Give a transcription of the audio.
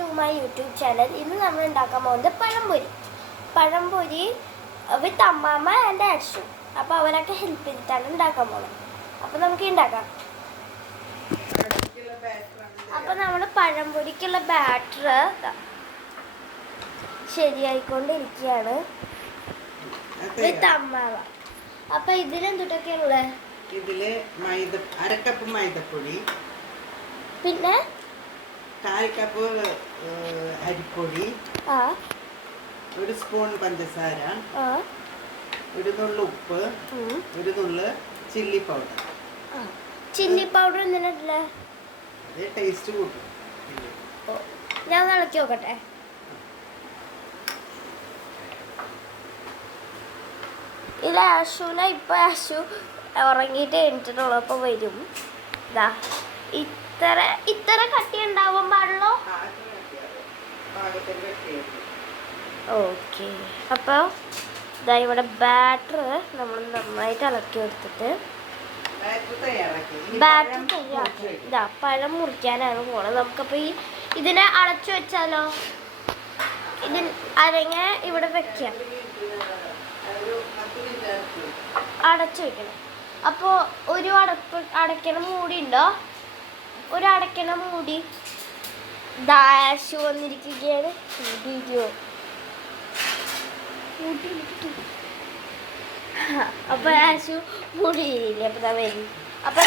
To my YouTube channel. ഇന്ന് നമ്മൾ ഉണ്ടാക്കാൻ പോകുന്നത് പഴംപൊരി വിത്ത് അമ്മാമ്മ ആൻഡ് ആഷു. അപ്പോൾ അവരൊക്കെ ഹെൽപ്പ് ചെയ്തിട്ടാണ് ഉണ്ടാക്കാൻ പോകുന്നത്. അപ്പോൾ നമുക്ക് ഉണ്ടാക്കാം. അപ്പോൾ നമ്മൾ പഴംപൊരിക്കുള്ള ബാറ്റർ ശരിയായിക്കൊണ്ടിരിക്കുകയാണ് വിത്ത് അമ്മാമ്മ. അപ്പോൾ ഇതിലെന്തൊക്കെയാണുള്ളത്? ഇതില് അര കപ്പ് മൈദപ്പൊടി, പിന്നെ 1/4 കപ്പ് അരിപ്പൊടി, 1 സ്പൂൺ പഞ്ചസാര, 1 നുള്ളു ഉപ്പ്, 1 നുള്ളു ചില്ലി പൗഡർ. ചില്ലി പൗഡർ എന്തിനാ? അത് ടേസ്റ്റ് കൂട്ടും. ഞാൻ ഇളക്കി നോക്കട്ടെ. ഇല്ല, ആഷുവിനെ ഇപ്പൊ ആഷു ഉറങ്ങിയിട്ട് എണീറ്റിട്ടുള്ളൂ. അപ്പോൾ വരും. ഇതാ ഇത്ര കട്ടി ഉണ്ടാവാൻ പാടുള്ളൂ. ഓക്കെ, അപ്പോൾ ഇതാ ഇവിടെ ബാറ്റർ നമ്മൾ നന്നായിട്ട് ഇളക്കി എടുത്തിട്ട് ബാറ്റർ തയ്യാറാക്കി. ഇതാ പഴം മുറിക്കാനാണ് പോണത്. നമുക്കപ്പോൾ ഇതിനെ അടച്ചു വെച്ചാലോ? അല്ലെങ്കിൽ ഇവിടെ വെക്കാം, അടച്ചു വെക്കണം. അപ്പോൾ ഒരു അടയ്ക്കണ മൂടി ഉണ്ടോ? ഒരു അടയ്ക്കണ മൂടി. ആഷു വന്നിരിക്കുകയാണ്. അപ്പോൾ ആഷു മൂടിയില്ലേ? അപ്പോൾ വരും. അപ്പോൾ